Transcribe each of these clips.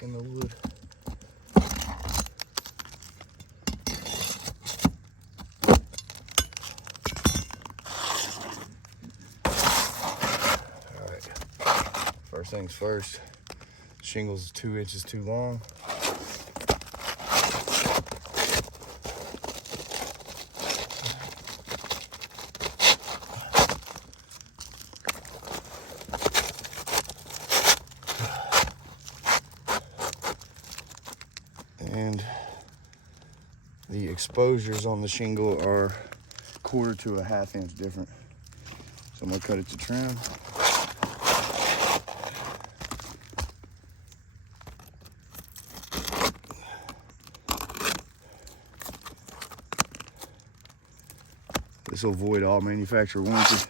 stuck in the wood. All right, first things first, shingle's 2 inches too long. And the exposures on the shingle are 1/4 to a 1/2 inch different. So I'm gonna cut it to trim. This will avoid all manufacturer warranty.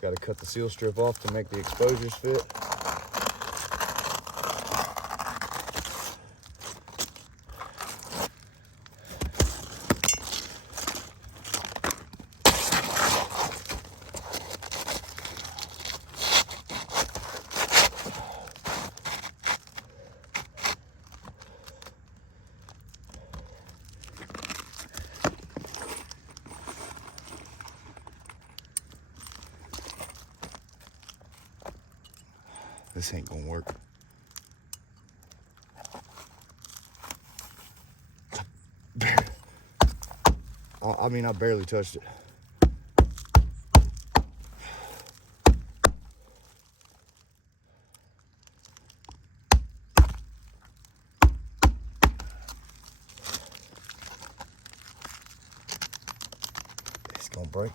Got to cut the seal strip off to make the exposures fit. This ain't gonna work. I mean, I barely touched it. It's gonna break.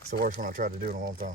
It's the worst one I tried to do in a long time.